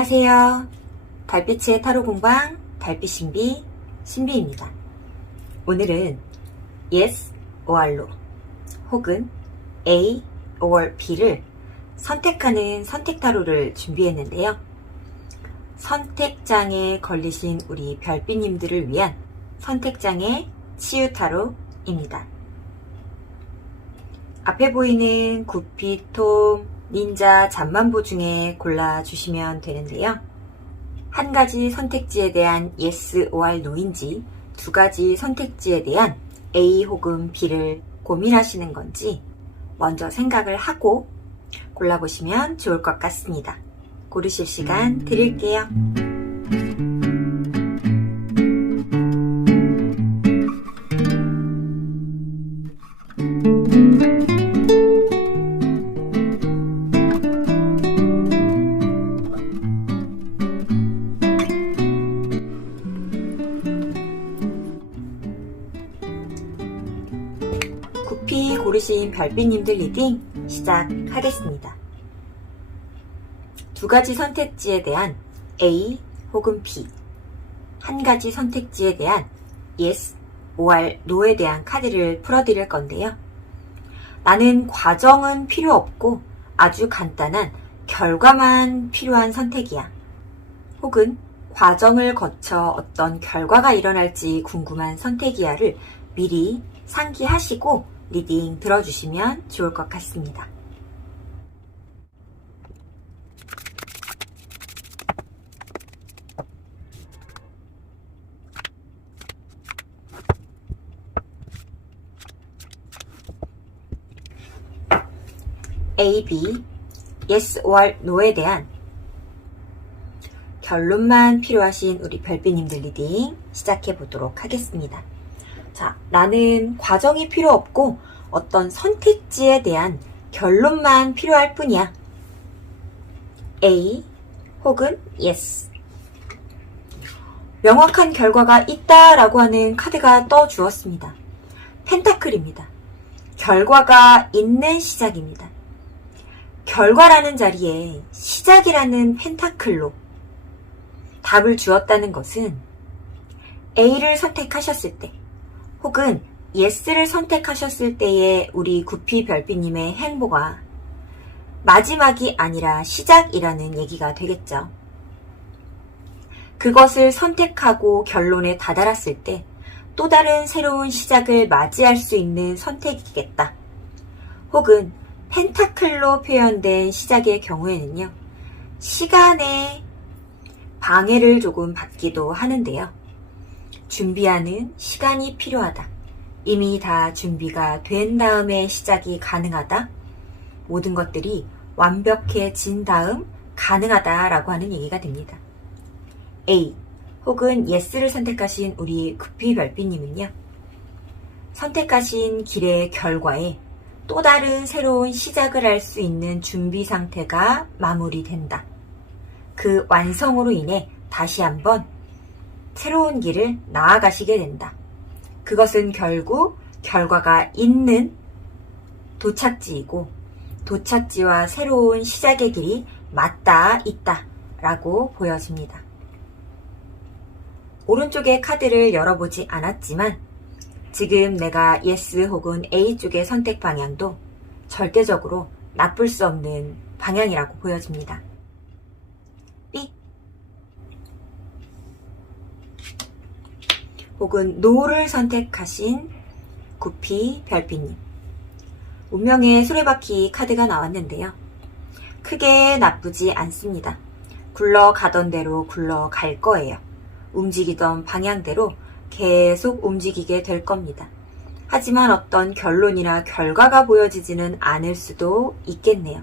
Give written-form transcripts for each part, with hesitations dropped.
안녕하세요. 달빛의 타로 공방 달빛신비 신비입니다. 오늘은 Yes or No 혹은 A or B를 선택하는 선택타로를 준비했는데요. 선택장에 걸리신 우리 별빛님들을 위한 선택장의 치유타로입니다. 앞에 보이는 구피, 톰, 닌자, 잠만보 중에 골라주시면 되는데요. 한 가지 선택지에 대한 yes or no인지 두 가지 선택지에 대한 A 혹은 B를 고민하시는 건지 먼저 생각을 하고 골라보시면 좋을 것 같습니다. 고르실 시간 드릴게요. 구피 고르신 별빛님들 리딩 시작하겠습니다. 두 가지 선택지에 대한 A 혹은 B, 한 가지 선택지에 대한 Yes or No에 대한 카드를 풀어드릴 건데요. 나는 과정은 필요 없고 아주 간단한 결과만 필요한 선택이야. 혹은 과정을 거쳐 어떤 결과가 일어날지 궁금한 선택이야를 미리 상기하시고 리딩 들어주시면 좋을 것 같습니다. A, B, Yes or No에 대한 결론만 필요하신 우리 별빛님들 리딩 시작해 보도록 하겠습니다. 자, 나는 과정이 필요 없고 어떤 선택지에 대한 결론만 필요할 뿐이야. A 혹은 Yes. 명확한 결과가 있다라고 하는 카드가 떠주었습니다. 펜타클입니다. 결과가 있는 시작입니다. 결과라는 자리에 시작이라는 펜타클로 답을 주었다는 것은 A를 선택하셨을 때 혹은 Yes를 선택하셨을 때의 우리 구피 별빛님의 행보가 마지막이 아니라 시작이라는 얘기가 되겠죠. 그것을 선택하고 결론에 다다랐을 때 또 다른 새로운 시작을 맞이할 수 있는 선택이겠다. 혹은 펜타클로 표현된 시작의 경우에는요, 시간의 방해를 조금 받기도 하는데요. 준비하는 시간이 필요하다. 이미 다 준비가 된 다음에 시작이 가능하다. 모든 것들이 완벽해진 다음 가능하다라고 하는 얘기가 됩니다. A 혹은 Yes를 선택하신 우리 구피 별빛님은요, 선택하신 길의 결과에 또 다른 새로운 시작을 할 수 있는 준비 상태가 마무리된다. 그 완성으로 인해 다시 한번 새로운 길을 나아가시게 된다. 그것은 결국 결과가 있는 도착지이고 도착지와 새로운 시작의 길이 맞닿아 있다라고 보여집니다. 오른쪽의 카드를 열어보지 않았지만 지금 내가 Yes 혹은 A 쪽의 선택 방향도 절대적으로 나쁠 수 없는 방향이라고 보여집니다. B 혹은 No를 선택하신 구피 별빛님. 운명의 수레바퀴 카드가 나왔는데요. 크게 나쁘지 않습니다. 굴러가던 대로 굴러갈 거예요. 움직이던 방향대로 계속 움직이게 될 겁니다. 하지만 어떤 결론이나 결과가 보여지지는 않을 수도 있겠네요.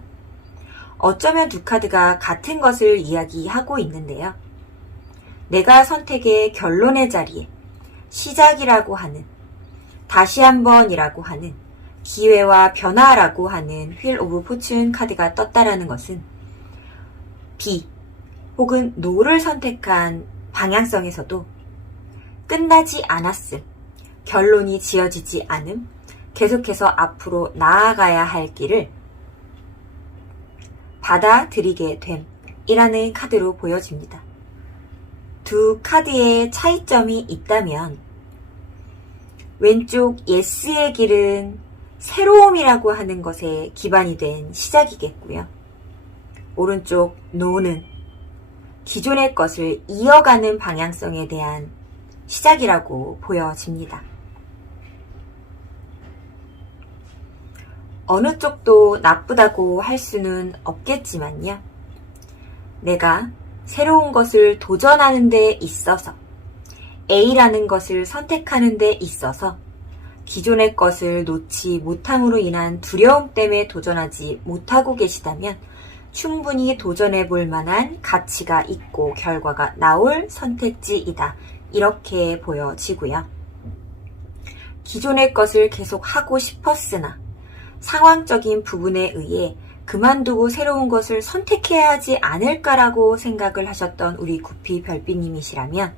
어쩌면 두 카드가 같은 것을 이야기하고 있는데요. 내가 선택의 결론의 자리에 시작이라고 하는, 다시 한번이라고 하는, 기회와 변화라고 하는 휠 오브 포춘 카드가 떴다라는 것은 B 혹은 No를 선택한 방향성에서도 끝나지 않았음, 결론이 지어지지 않음, 계속해서 앞으로 나아가야 할 길을 받아들이게 됨, 이라는 카드로 보여집니다. 두 카드의 차이점이 있다면 왼쪽 예스의 길은 새로움이라고 하는 것에 기반이 된 시작이겠고요. 오른쪽 노는 기존의 것을 이어가는 방향성에 대한 시작이라고 보여집니다. 어느 쪽도 나쁘다고 할 수는 없겠지만요. 내가 새로운 것을 도전하는 데 있어서 A라는 것을 선택하는 데 있어서 기존의 것을 놓지 못함으로 인한 두려움 때문에 도전하지 못하고 계시다면 충분히 도전해 볼 만한 가치가 있고 결과가 나올 선택지이다. 이렇게 보여지고요. 기존의 것을 계속 하고 싶었으나 상황적인 부분에 의해 그만두고 새로운 것을 선택해야 하지 않을까라고 생각을 하셨던 우리 구피 별빛님이시라면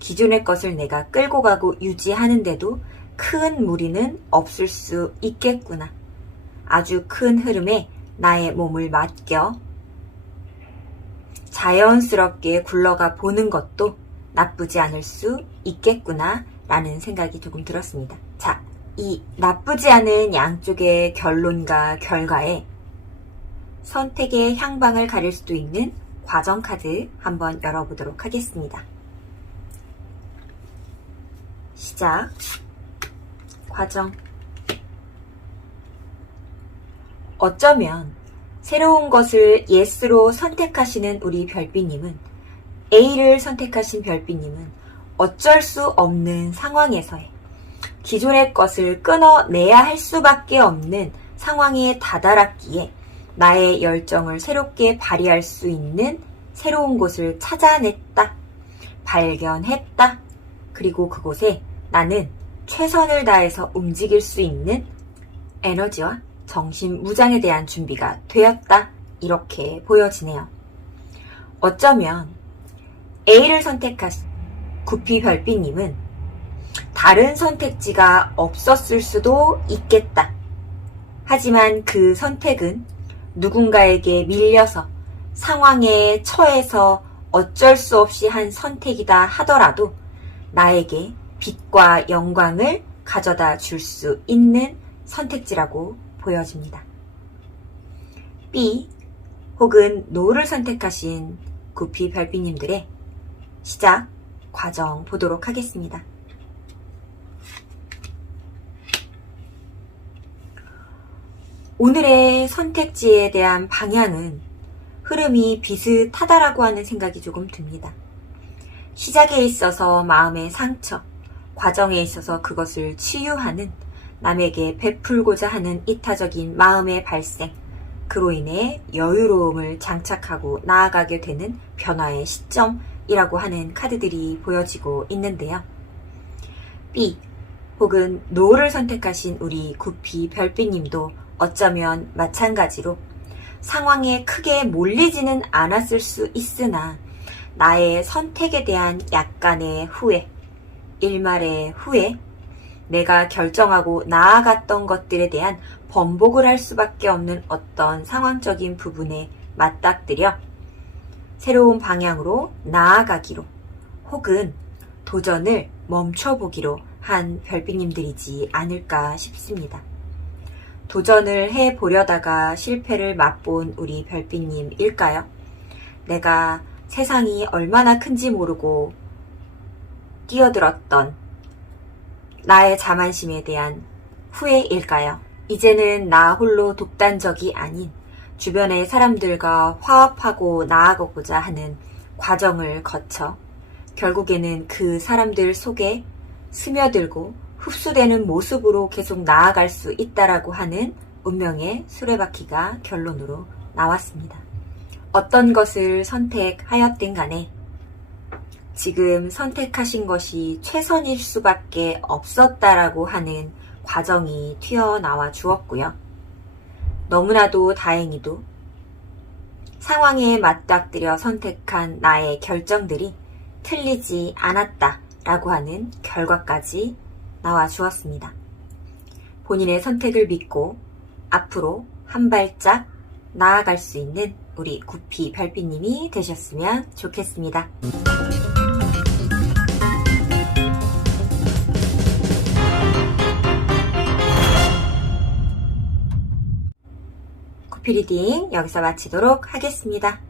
기존의 것을 내가 끌고 가고 유지하는데도 큰 무리는 없을 수 있겠구나. 아주 큰 흐름에 나의 몸을 맡겨 자연스럽게 굴러가 보는 것도 나쁘지 않을 수 있겠구나 라는 생각이 조금 들었습니다. 자, 이 나쁘지 않은 양쪽의 결론과 결과에 선택의 향방을 가릴 수도 있는 과정 카드 한번 열어보도록 하겠습니다. 시작, 과정. 어쩌면 새로운 것을 예스로 선택하시는 우리 별빛님은 A를 선택하신 별빛님은 어쩔 수 없는 상황에서의 기존의 것을 끊어내야 할 수밖에 없는 상황에 다다랐기에 나의 열정을 새롭게 발휘할 수 있는 새로운 곳을 찾아냈다, 발견했다, 그리고 그곳에 나는 최선을 다해서 움직일 수 있는 에너지와 정신 무장에 대한 준비가 되었다. 이렇게 보여지네요. 어쩌면 A를 선택하신 구피 별빛님은 다른 선택지가 없었을 수도 있겠다. 하지만 그 선택은 누군가에게 밀려서 상황에 처해서 어쩔 수 없이 한 선택이다 하더라도 나에게 빛과 영광을 가져다 줄 수 있는 선택지라고 보여집니다. B 혹은 노를 선택하신 구피 별빛님들의 시작 과정 보도록 하겠습니다. 오늘의 선택지에 대한 방향은 흐름이 비슷하다라고 하는 생각이 조금 듭니다. 시작에 있어서 마음의 상처, 과정에 있어서 그것을 치유하는, 남에게 베풀고자 하는 이타적인 마음의 발생, 그로 인해 여유로움을 장착하고 나아가게 되는 변화의 시점이라고 하는 카드들이 보여지고 있는데요. B 혹은 노를 선택하신 우리 구피 별빛님도 어쩌면 마찬가지로 상황에 크게 몰리지는 않았을 수 있으나 나의 선택에 대한 약간의 후회, 일말의 후회, 내가 결정하고 나아갔던 것들에 대한 번복을 할 수밖에 없는 어떤 상황적인 부분에 맞닥뜨려 새로운 방향으로 나아가기로 혹은 도전을 멈춰보기로 한 별빛님들이지 않을까 싶습니다. 도전을 해보려다가 실패를 맛본 우리 별빛님일까요? 내가 세상이 얼마나 큰지 모르고 뛰어들었던 나의 자만심에 대한 후회일까요? 이제는 나 홀로 독단적이 아닌 주변의 사람들과 화합하고 나아가고자 하는 과정을 거쳐 결국에는 그 사람들 속에 스며들고 흡수되는 모습으로 계속 나아갈 수 있다라고 하는 운명의 수레바퀴가 결론으로 나왔습니다. 어떤 것을 선택하였든 간에 지금 선택하신 것이 최선일 수밖에 없었다라고 하는 과정이 튀어나와 주었고요. 너무나도 다행히도 상황에 맞닥뜨려 선택한 나의 결정들이 틀리지 않았다라고 하는 결과까지 나와 주었습니다. 본인의 선택을 믿고 앞으로 한 발짝 나아갈 수 있는 우리 구피 별빛님이 되셨으면 좋겠습니다. 구피 리딩 여기서 마치도록 하겠습니다.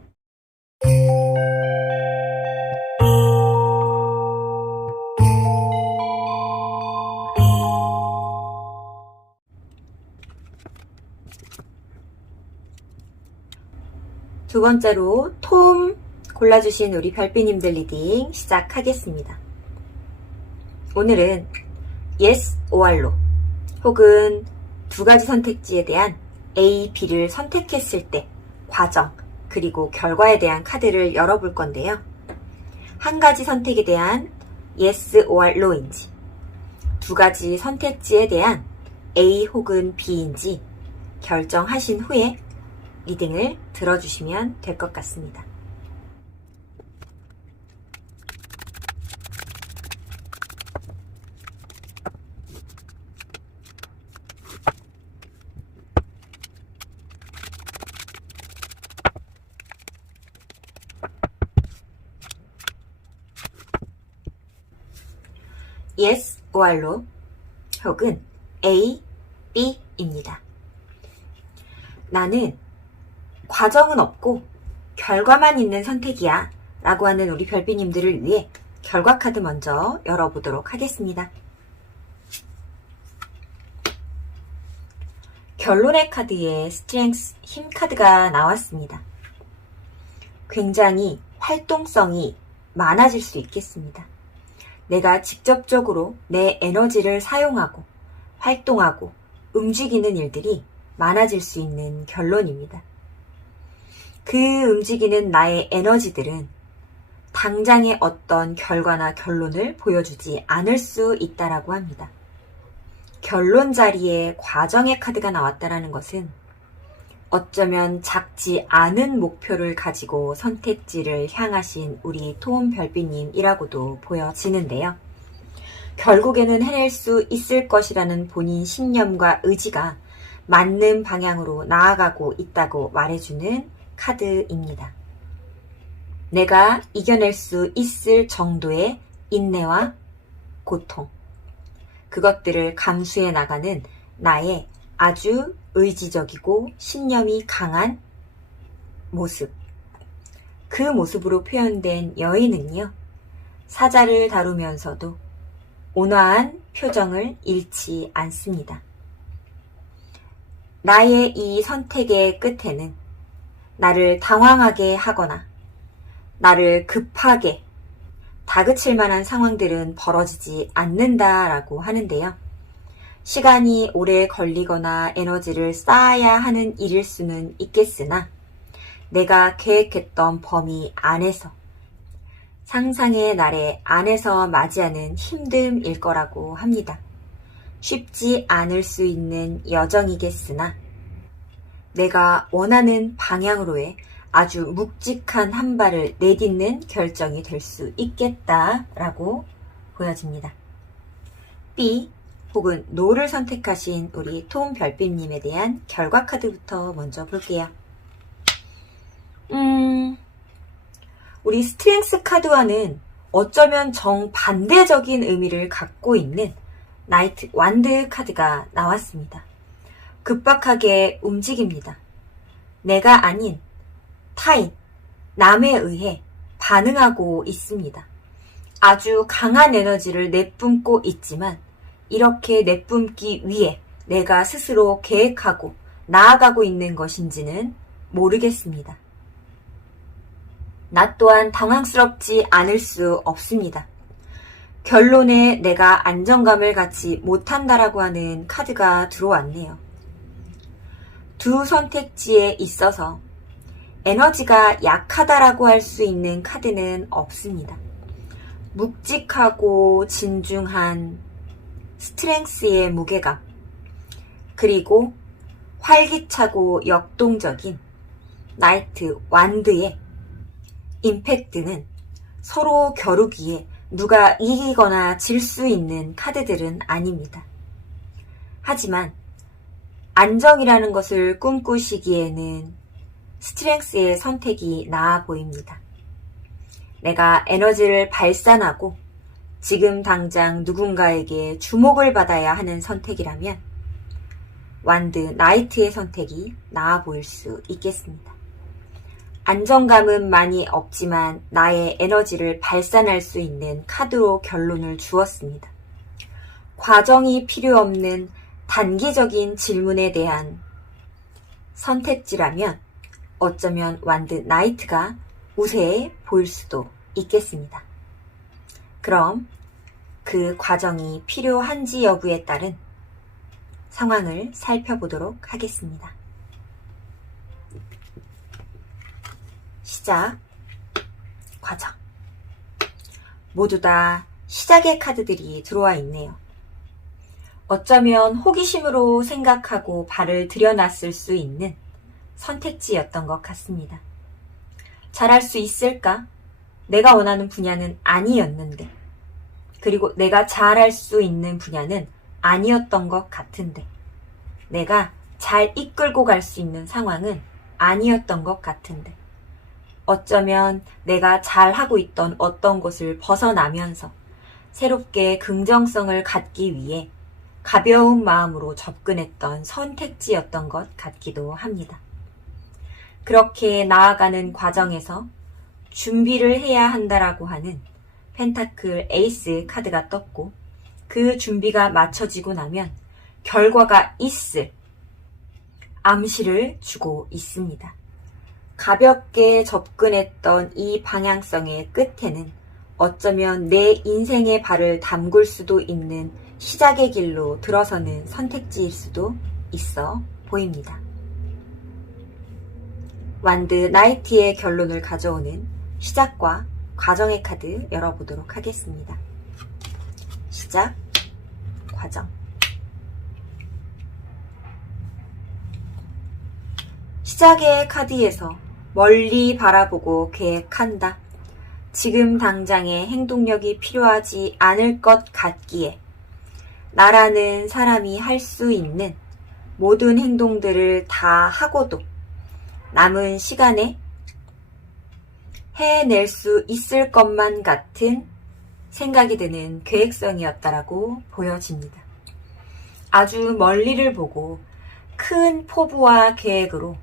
두 번째로 톰 골라주신 우리 별빛님들 리딩 시작하겠습니다. 오늘은 yes or no 혹은 두 가지 선택지에 대한 A, B를 선택했을 때 과정 그리고 결과에 대한 카드를 열어볼 건데요. 한 가지 선택에 대한 yes or no인지 두 가지 선택지에 대한 A 혹은 B인지 결정하신 후에 리딩을 들어주시면 될 것 같습니다. yes or no 혹은 A, B입니다. 나는 과정은 없고 결과만 있는 선택이야 라고 하는 우리 별빛님들을 위해 결과 카드 먼저 열어보도록 하겠습니다. 결론의 카드에 스트렝스 힘 카드가 나왔습니다. 굉장히 활동성이 많아질 수 있겠습니다. 내가 직접적으로 내 에너지를 사용하고 활동하고 움직이는 일들이 많아질 수 있는 결론입니다. 그 움직이는 나의 에너지들은 당장의 어떤 결과나 결론을 보여주지 않을 수 있다라고 합니다. 결론 자리에 과정의 카드가 나왔다라는 것은 어쩌면 작지 않은 목표를 가지고 선택지를 향하신 우리 톰 별빛님이라고도 보여지는데요. 결국에는 해낼 수 있을 것이라는 본인 신념과 의지가 맞는 방향으로 나아가고 있다고 말해주는 카드입니다. 내가 이겨낼 수 있을 정도의 인내와 고통, 그것들을 감수해 나가는 나의 아주 의지적이고 신념이 강한 모습, 그 모습으로 표현된 여인은요, 사자를 다루면서도 온화한 표정을 잃지 않습니다. 나의 이 선택의 끝에는 나를 당황하게 하거나 나를 급하게 다그칠 만한 상황들은 벌어지지 않는다라고 하는데요. 시간이 오래 걸리거나 에너지를 쌓아야 하는 일일 수는 있겠으나 내가 계획했던 범위 안에서 상상의 나래 안에서 맞이하는 힘듦일 거라고 합니다. 쉽지 않을 수 있는 여정이겠으나 내가 원하는 방향으로의 아주 묵직한 한 발을 내딛는 결정이 될 수 있겠다라고 보여집니다. B 혹은 노를 선택하신 우리 톰 별빛님에 대한 결과 카드부터 먼저 볼게요. 우리 스트렝스 카드와는 어쩌면 정반대적인 의미를 갖고 있는 나이트 완드 카드가 나왔습니다. 급박하게 움직입니다. 내가 아닌 타인, 남에 의해 반응하고 있습니다. 아주 강한 에너지를 내뿜고 있지만 이렇게 내뿜기 위해 내가 스스로 계획하고 나아가고 있는 것인지는 모르겠습니다. 나 또한 당황스럽지 않을 수 없습니다. 결론에 내가 안정감을 갖지 못한다라고 하는 카드가 들어왔네요. 두 선택지에 있어서 에너지가 약하다라고 할 수 있는 카드는 없습니다. 묵직하고 진중한 스트렝스의 무게감, 그리고 활기차고 역동적인 나이트 완드의 임팩트는 서로 겨루기에 누가 이기거나 질 수 있는 카드들은 아닙니다. 하지만 안정이라는 것을 꿈꾸시기에는 스트렝스의 선택이 나아 보입니다. 내가 에너지를 발산하고 지금 당장 누군가에게 주목을 받아야 하는 선택이라면 완드 나이트의 선택이 나아 보일 수 있겠습니다. 안정감은 많이 없지만 나의 에너지를 발산할 수 있는 카드로 결론을 주었습니다. 과정이 필요 없는 단기적인 질문에 대한 선택지라면 어쩌면 완드 나이트가 우세해 보일 수도 있겠습니다. 그럼 그 과정이 필요한지 여부에 따른 상황을 살펴보도록 하겠습니다. 시작, 과정. 모두 다 시작의 카드들이 들어와 있네요. 어쩌면 호기심으로 생각하고 발을 들여놨을 수 있는 선택지였던 것 같습니다. 잘할 수 있을까? 내가 원하는 분야는 아니었는데, 그리고 내가 잘할 수 있는 분야는 아니었던 것 같은데, 내가 잘 이끌고 갈 수 있는 상황은 아니었던 것 같은데, 어쩌면 내가 잘하고 있던 어떤 것을 벗어나면서 새롭게 긍정성을 갖기 위해 가벼운 마음으로 접근했던 선택지였던 것 같기도 합니다. 그렇게 나아가는 과정에서 준비를 해야 한다라고 하는 펜타클 에이스 카드가 떴고, 그 준비가 마쳐지고 나면 결과가 있을 암시를 주고 있습니다. 가볍게 접근했던 이 방향성의 끝에는 어쩌면 내 인생의 발을 담글 수도 있는 시작의 길로 들어서는 선택지일 수도 있어 보입니다. 완드 나이트의 결론을 가져오는 시작과 과정의 카드 열어보도록 하겠습니다. 시작, 과정. 시작의 카드에서 멀리 바라보고 계획한다. 지금 당장의 행동력이 필요하지 않을 것 같기에 나라는 사람이 할 수 있는 모든 행동들을 다 하고도 남은 시간에 해낼 수 있을 것만 같은 생각이 드는 계획성이었다라고 보여집니다. 아주 멀리를 보고 큰 포부와 계획으로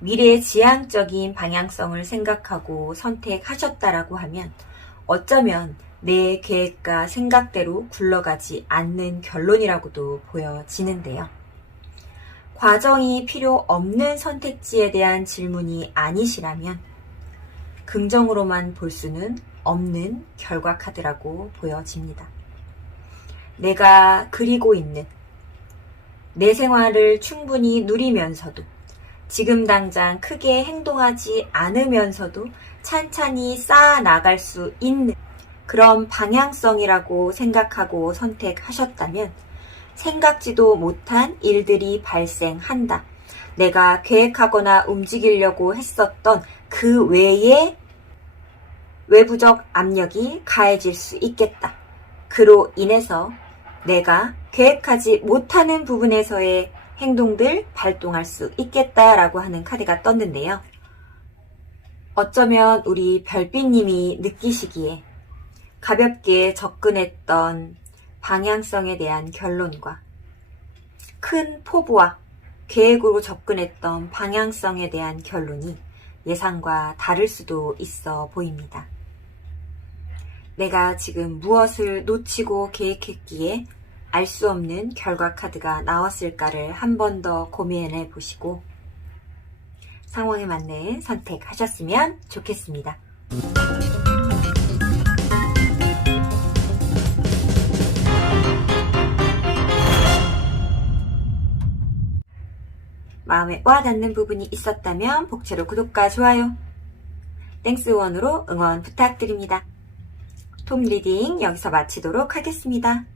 미래지향적인 방향성을 생각하고 선택하셨다라고 하면 어쩌면 내 계획과 생각대로 굴러가지 않는 결론이라고도 보여지는데요. 과정이 필요 없는 선택지에 대한 질문이 아니시라면 긍정으로만 볼 수는 없는 결과 카드라고 보여집니다. 내가 그리고 있는 내 생활을 충분히 누리면서도 지금 당장 크게 행동하지 않으면서도 찬찬히 쌓아 나갈 수 있는 그런 방향성이라고 생각하고 선택하셨다면 생각지도 못한 일들이 발생한다. 내가 계획하거나 움직이려고 했었던 그 외에 외부적 압력이 가해질 수 있겠다. 그로 인해서 내가 계획하지 못하는 부분에서의 행동들 발동할 수 있겠다라고 하는 카드가 떴는데요. 어쩌면 우리 별빛님이 느끼시기에 가볍게 접근했던 방향성에 대한 결론과 큰 포부와 계획으로 접근했던 방향성에 대한 결론이 예상과 다를 수도 있어 보입니다. 내가 지금 무엇을 놓치고 계획했기에 알 수 없는 결과 카드가 나왔을까를 한 번 더 고민해 보시고 상황에 맞는 선택하셨으면 좋겠습니다. 마음에 와닿는 부분이 있었다면 복채로 구독과 좋아요, 땡스원으로 응원 부탁드립니다. 톰 리딩 여기서 마치도록 하겠습니다.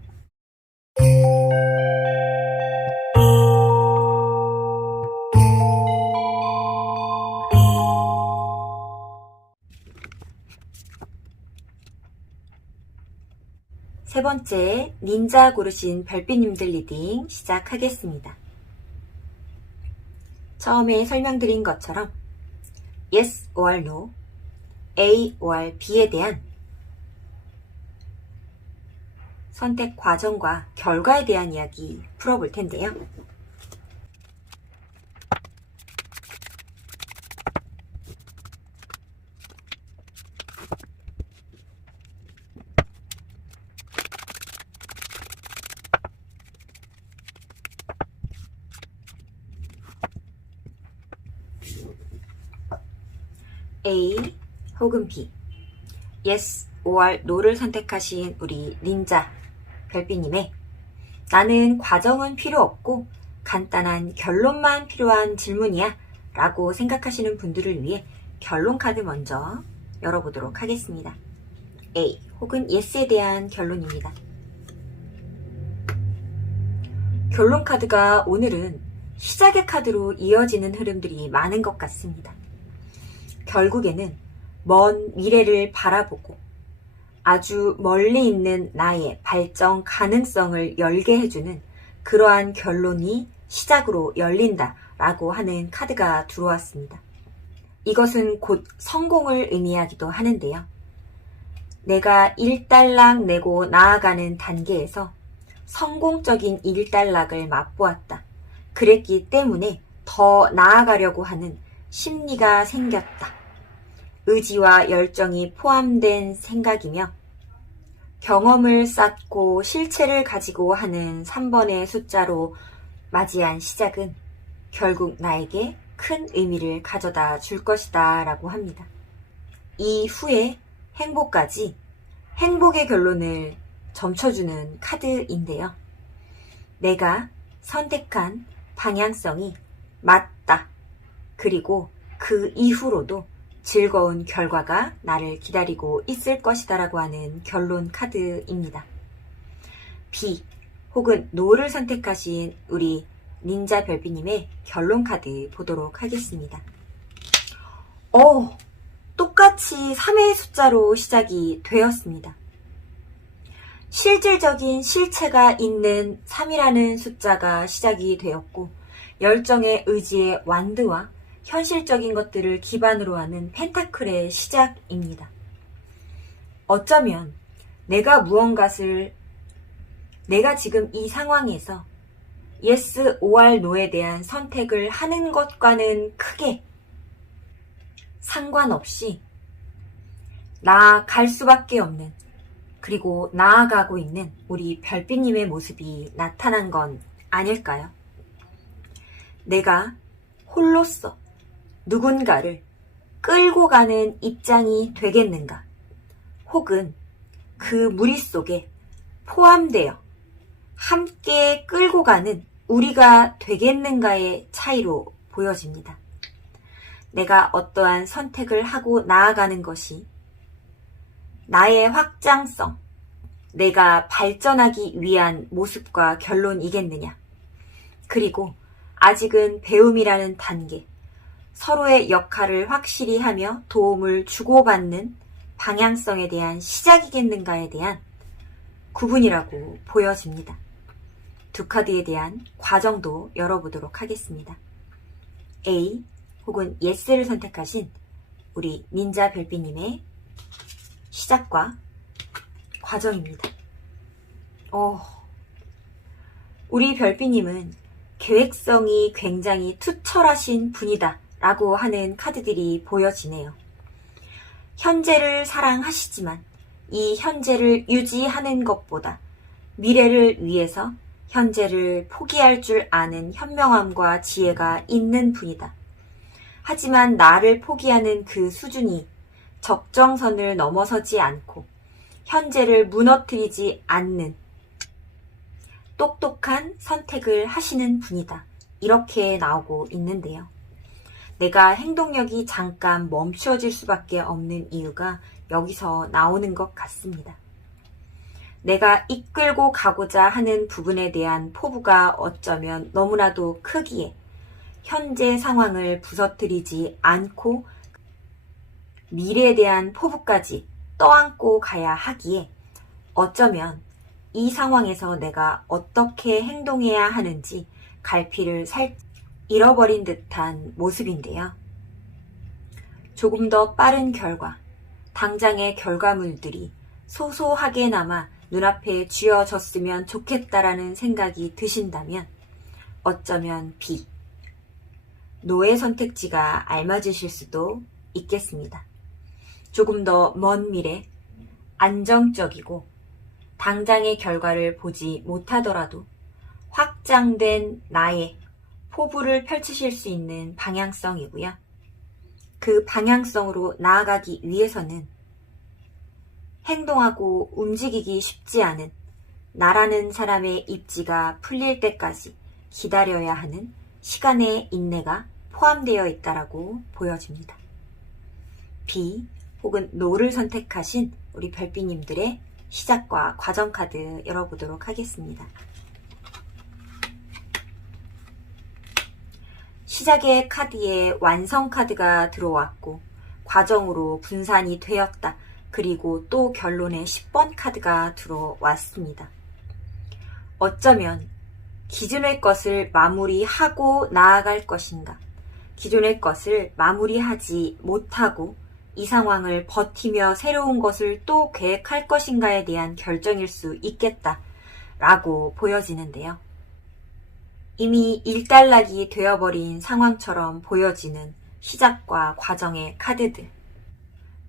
세 번째 닌자 고르신 별빛님들 리딩 시작하겠습니다. 처음에 설명드린 것처럼 yes or no, A or B에 대한 선택 과정과 결과에 대한 이야기 풀어볼 텐데요. A 혹은 B, yes or no를 선택하신 우리 닌자 별비님의 나는 과정은 필요 없고 간단한 결론만 필요한 질문이야 라고 생각하시는 분들을 위해 결론 카드 먼저 열어보도록 하겠습니다. A 혹은 yes에 대한 결론입니다. 결론 카드가 오늘은 시작의 카드로 이어지는 흐름들이 많은 것 같습니다. 결국에는 먼 미래를 바라보고 아주 멀리 있는 나의 발전 가능성을 열게 해주는 그러한 결론이 시작으로 열린다라고 하는 카드가 들어왔습니다. 이것은 곧 성공을 의미하기도 하는데요. 내가 일단락 내고 나아가는 단계에서 성공적인 일단락을 맛보았다. 그랬기 때문에 더 나아가려고 하는 심리가 생겼다. 의지와 열정이 포함된 생각이며 경험을 쌓고 실체를 가지고 하는 3번의 숫자로 맞이한 시작은 결국 나에게 큰 의미를 가져다 줄 것이다 라고 합니다. 이후에 행복까지 행복의 결론을 점쳐주는 카드인데요. 내가 선택한 방향성이 맞다. 그리고 그 이후로도 즐거운 결과가 나를 기다리고 있을 것이다 라고 하는 결론 카드입니다. B 혹은 no를 선택하신 우리 닌자 별비님의 결론 카드 보도록 하겠습니다. 똑같이 3의 숫자로 시작이 되었습니다. 실질적인 실체가 있는 3이라는 숫자가 시작이 되었고 열정의 의지의 완드와 현실적인 것들을 기반으로 하는 펜타클의 시작입니다. 어쩌면 내가 지금 이 상황에서 yes or no에 대한 선택을 하는 것과는 크게 상관없이 나아갈 수밖에 없는 그리고 나아가고 있는 우리 별빛님의 모습이 나타난 건 아닐까요? 내가 홀로서 누군가를 끌고 가는 입장이 되겠는가? 혹은 그 무리 속에 포함되어 함께 끌고 가는 우리가 되겠는가의 차이로 보여집니다. 내가 어떠한 선택을 하고 나아가는 것이 나의 확장성, 내가 발전하기 위한 모습과 결론이겠느냐? 그리고 아직은 배움이라는 단계, 서로의 역할을 확실히 하며 도움을 주고받는 방향성에 대한 시작이겠는가에 대한 구분이라고 보여집니다. 두 카드에 대한 과정도 열어보도록 하겠습니다. A 혹은 yes를 선택하신 우리 닌자 별비님의 시작과 과정입니다. 우리 별비님은 계획성이 굉장히 투철하신 분이다 라고 하는 카드들이 보여지네요. 현재를 사랑하시지만 이 현재를 유지하는 것보다 미래를 위해서 현재를 포기할 줄 아는 현명함과 지혜가 있는 분이다. 하지만 나를 포기하는 그 수준이 적정선을 넘어서지 않고 현재를 무너뜨리지 않는 똑똑한 선택을 하시는 분이다. 이렇게 나오고 있는데요. 내가 행동력이 잠깐 멈추어질 수밖에 없는 이유가 여기서 나오는 것 같습니다. 내가 이끌고 가고자 하는 부분에 대한 포부가 어쩌면 너무나도 크기에 현재 상황을 부서뜨리지 않고 미래에 대한 포부까지 떠안고 가야 하기에 어쩌면 이 상황에서 내가 어떻게 행동해야 하는지 갈피를 잃어버린 듯한 모습인데요. 조금 더 빠른 결과, 당장의 결과물들이 소소하게나마 눈앞에 쥐어졌으면 좋겠다라는 생각이 드신다면 어쩌면 B, 노의 선택지가 알맞으실 수도 있겠습니다. 조금 더 먼 미래, 안정적이고 당장의 결과를 보지 못하더라도 확장된 나의 포부를 펼치실 수 있는 방향성이고요. 그 방향성으로 나아가기 위해서는 행동하고 움직이기 쉽지 않은 나라는 사람의 입지가 풀릴 때까지 기다려야 하는 시간의 인내가 포함되어 있다라고 보여집니다. B 혹은 노를 선택하신 우리 별비님들의 시작과 과정 카드 열어보도록 하겠습니다. 시작의 카드에 완성 카드가 들어왔고 과정으로 분산이 되었다. 그리고 또 결론에 10번 카드가 들어왔습니다. 어쩌면 기존의 것을 마무리하고 나아갈 것인가, 기존의 것을 마무리하지 못하고 이 상황을 버티며 새로운 것을 또 계획할 것인가에 대한 결정일 수 있겠다라고 보여지는데요. 이미 일단락이 되어버린 상황처럼 보여지는 시작과 과정의 카드들,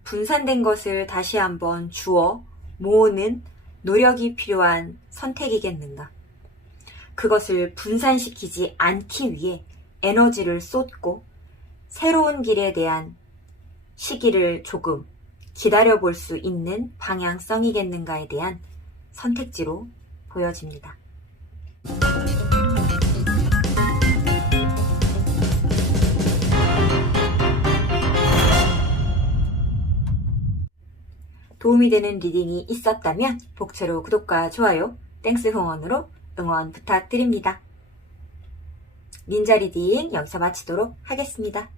분산된 것을 다시 한번 주워 모으는 노력이 필요한 선택이겠는가? 그것을 분산시키지 않기 위해 에너지를 쏟고 새로운 길에 대한 시기를 조금 기다려볼 수 있는 방향성이겠는가에 대한 선택지로 보여집니다. 도움이 되는 리딩이 있었다면 복채로 구독과 좋아요, 땡스 후원으로 응원 부탁드립니다. 닌자 리딩 여기서 마치도록 하겠습니다.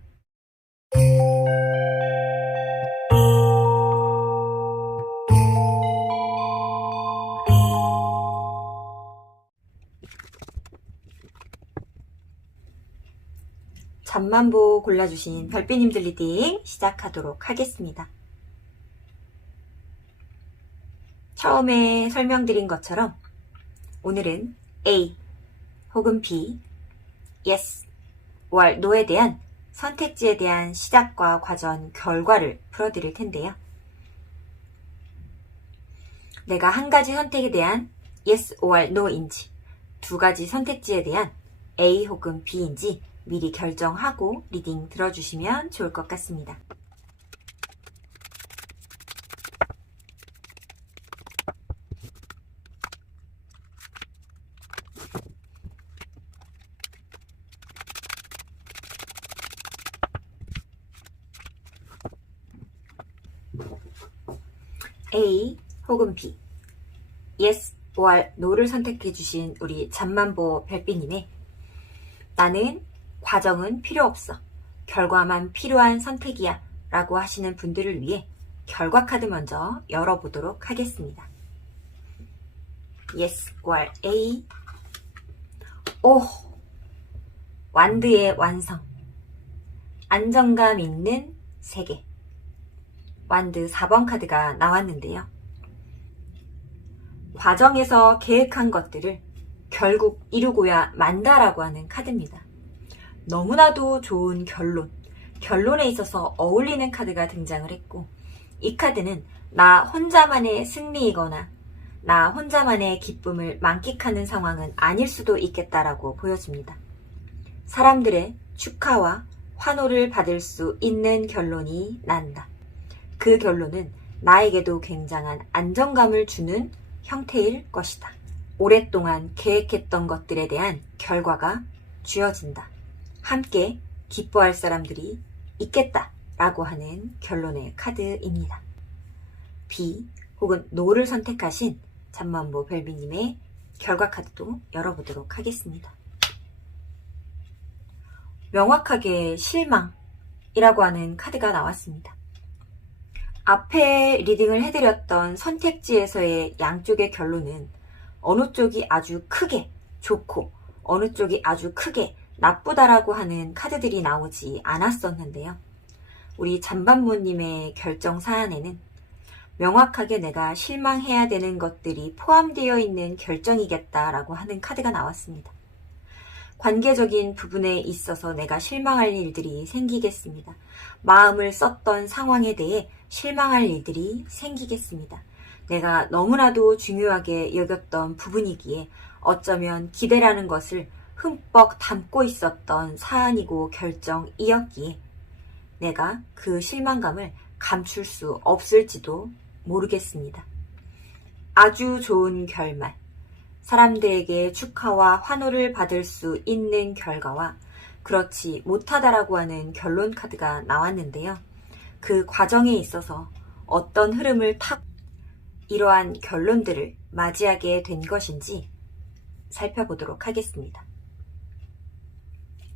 잠만보 골라주신 별비님들 리딩 시작하도록 하겠습니다. 처음에 설명드린 것처럼 오늘은 A 혹은 B, Yes, or No에 대한 선택지에 대한 시작과 과정, 결과를 풀어드릴 텐데요. 내가 한 가지 선택에 대한 Yes or No인지, 두 가지 선택지에 대한 A 혹은 B인지 미리 결정하고 리딩 들어주시면 좋을 것 같습니다. A 혹은 B, Yes or No를 선택해주신 우리 잠만보 별비님의 나는 과정은 필요 없어, 결과만 필요한 선택이야 라고 하시는 분들을 위해 결과 카드 먼저 열어보도록 하겠습니다. Yes or A. 오! 완드의 완성. 안정감 있는 세계. 완드 4번 카드가 나왔는데요. 과정에서 계획한 것들을 결국 이루고야 만다라고 하는 카드입니다. 너무나도 좋은 결론에 있어서 어울리는 카드가 등장을 했고, 이 카드는 나 혼자만의 승리이거나 나 혼자만의 기쁨을 만끽하는 상황은 아닐 수도 있겠다라고 보여집니다. 사람들의 축하와 환호를 받을 수 있는 결론이 난다. 그 결론은 나에게도 굉장한 안정감을 주는 형태일 것이다. 오랫동안 계획했던 것들에 대한 결과가 주어진다. 함께 기뻐할 사람들이 있겠다라고 하는 결론의 카드입니다. B 혹은 No를 선택하신 잠만보 별비님의 결과 카드도 열어보도록 하겠습니다. 명확하게 실망이라고 하는 카드가 나왔습니다. 앞에 리딩을 해드렸던 선택지에서의 양쪽의 결론은 어느 쪽이 아주 크게 좋고 어느 쪽이 아주 크게 나쁘다라고 하는 카드들이 나오지 않았었는데요. 우리 잠반모님의 결정 사안에는 명확하게 내가 실망해야 되는 것들이 포함되어 있는 결정이겠다라고 하는 카드가 나왔습니다. 관계적인 부분에 있어서 내가 실망할 일들이 생기겠습니다. 마음을 썼던 상황에 대해 실망할 일들이 생기겠습니다. 내가 너무나도 중요하게 여겼던 부분이기에 어쩌면 기대라는 것을 흠뻑 담고 있었던 사안이고 결정이었기에 내가 그 실망감을 감출 수 없을지도 모르겠습니다. 아주 좋은 결말, 사람들에게 축하와 환호를 받을 수 있는 결과와 그렇지 못하다라고 하는 결론 카드가 나왔는데요. 그 과정에 있어서 어떤 흐름을 타고 이러한 결론들을 맞이하게 된 것인지 살펴보도록 하겠습니다.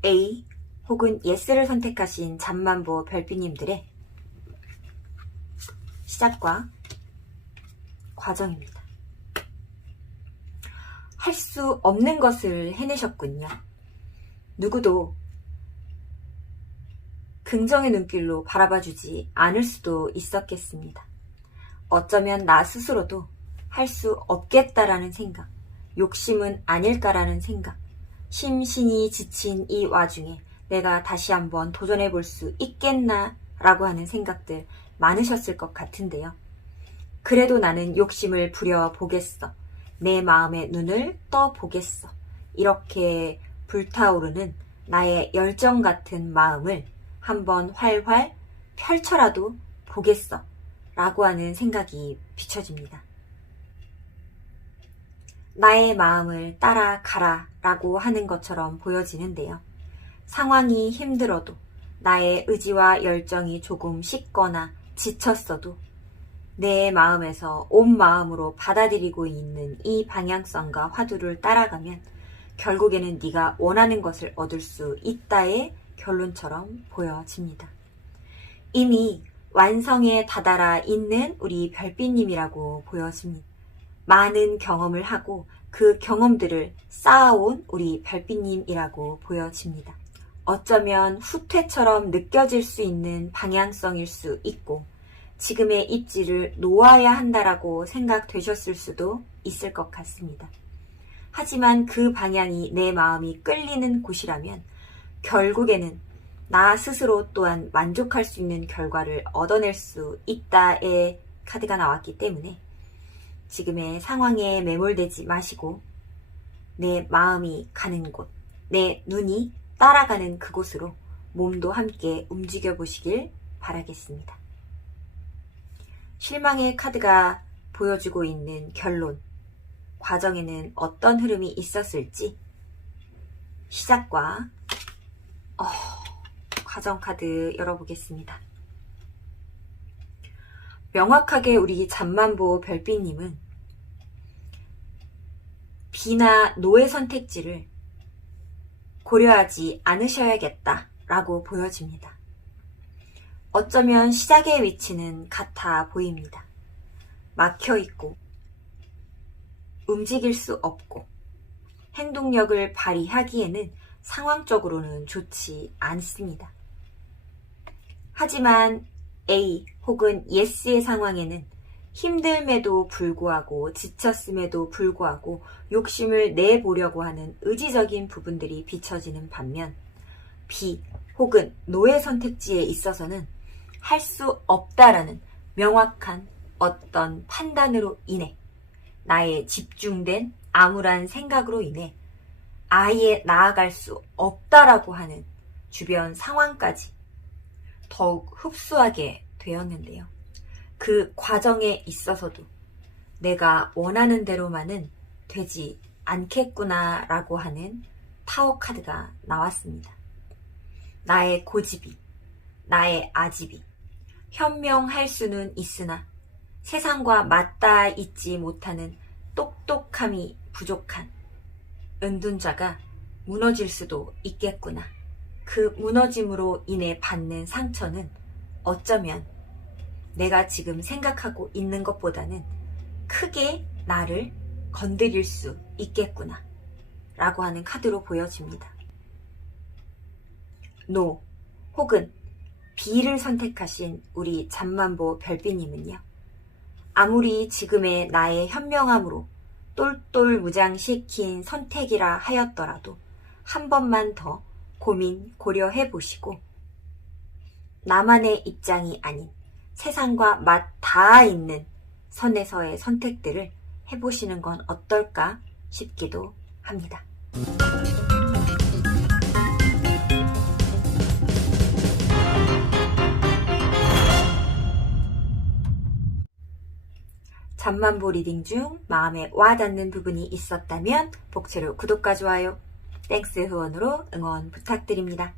A 혹은 Yes를 선택하신 잠만보 별빛님들의 시작과 과정입니다. 할 수 없는 것을 해내셨군요. 누구도 긍정의 눈길로 바라봐주지 않을 수도 있었겠습니다. 어쩌면 나 스스로도 할 수 없겠다라는 생각, 욕심은 아닐까라는 생각, 심신이 지친 이 와중에 내가 다시 한번 도전해 볼 수 있겠나라고 하는 생각들 많으셨을 것 같은데요. 그래도 나는 욕심을 부려보겠어. 내 마음의 눈을 떠보겠어. 이렇게 불타오르는 나의 열정 같은 마음을 한번 활활 펼쳐라도 보겠어. 라고 하는 생각이 비춰집니다. 나의 마음을 따라가라 라고 하는 것처럼 보여지는데요. 상황이 힘들어도 나의 의지와 열정이 조금 식거나 지쳤어도 내 마음에서 온 마음으로 받아들이고 있는 이 방향성과 화두를 따라가면 결국에는 네가 원하는 것을 얻을 수 있다의 결론처럼 보여집니다. 이미 완성에 다다라 있는 우리 별빛님이라고 보여집니다. 많은 경험을 하고 그 경험들을 쌓아온 우리 별빛님이라고 보여집니다. 어쩌면 후퇴처럼 느껴질 수 있는 방향성일 수 있고 지금의 입지를 놓아야 한다라고 생각되셨을 수도 있을 것 같습니다. 하지만 그 방향이 내 마음이 끌리는 곳이라면 결국에는 나 스스로 또한 만족할 수 있는 결과를 얻어낼 수 있다의 카드가 나왔기 때문에 지금의 상황에 매몰되지 마시고 내 마음이 가는 곳, 내 눈이 따라가는 그곳으로 몸도 함께 움직여 보시길 바라겠습니다. 실망의 카드가 보여주고 있는 결론, 과정에는 어떤 흐름이 있었을지 시작과 과정 카드 열어보겠습니다. 명확하게 우리 잠만보 별빛님은 비나 노의 선택지를 고려하지 않으셔야겠다라고 보여집니다. 어쩌면 시작의 위치는 같아 보입니다. 막혀있고 움직일 수 없고 행동력을 발휘하기에는 상황적으로는 좋지 않습니다. 하지만 A 혹은 Yes의 상황에는 힘듦에도 불구하고 지쳤음에도 불구하고 욕심을 내보려고 하는 의지적인 부분들이 비춰지는 반면 B 혹은 No의 선택지에 있어서는 할 수 없다라는 명확한 어떤 판단으로 인해 나의 집중된 암울한 생각으로 인해 아예 나아갈 수 없다라고 하는 주변 상황까지 더욱 흡수하게 되었는데요. 그 과정에 있어서도 내가 원하는 대로만은 되지 않겠구나라고 하는 타워 카드가 나왔습니다. 나의 고집이, 나의 아집이 현명할 수는 있으나 세상과 맞닿아 있지 못하는 똑똑함이 부족한 은둔자가 무너질 수도 있겠구나. 그 무너짐으로 인해 받는 상처는 어쩌면 내가 지금 생각하고 있는 것보다는 크게 나를 건드릴 수 있겠구나 라고 하는 카드로 보여집니다. No 혹은 B를 선택하신 우리 잠만보 별비님은요. 아무리 지금의 나의 현명함으로 똘똘 무장시킨 선택이라 하였더라도 한 번만 더 고민 고려해 보시고 나만의 입장이 아닌 세상과 맛 다 있는 선에서의 선택들을 해보시는 건 어떨까 싶기도 합니다. 잠만보 리딩 중 마음에 와닿는 부분이 있었다면 복채로 구독과 좋아요, 땡스 후원으로 응원 부탁드립니다.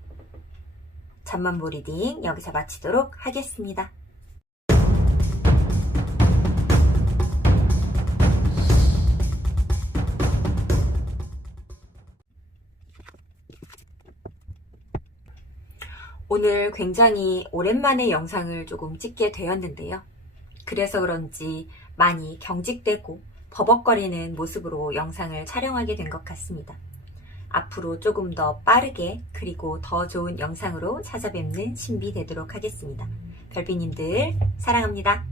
잠만보 리딩 여기서 마치도록 하겠습니다. 오늘 굉장히 오랜만에 영상을 조금 찍게 되었는데요. 그래서 그런지 많이 경직되고 버벅거리는 모습으로 영상을 촬영하게 된 것 같습니다. 앞으로 조금 더 빠르게 그리고 더 좋은 영상으로 찾아뵙는 신비 되도록 하겠습니다. 별비님들 사랑합니다.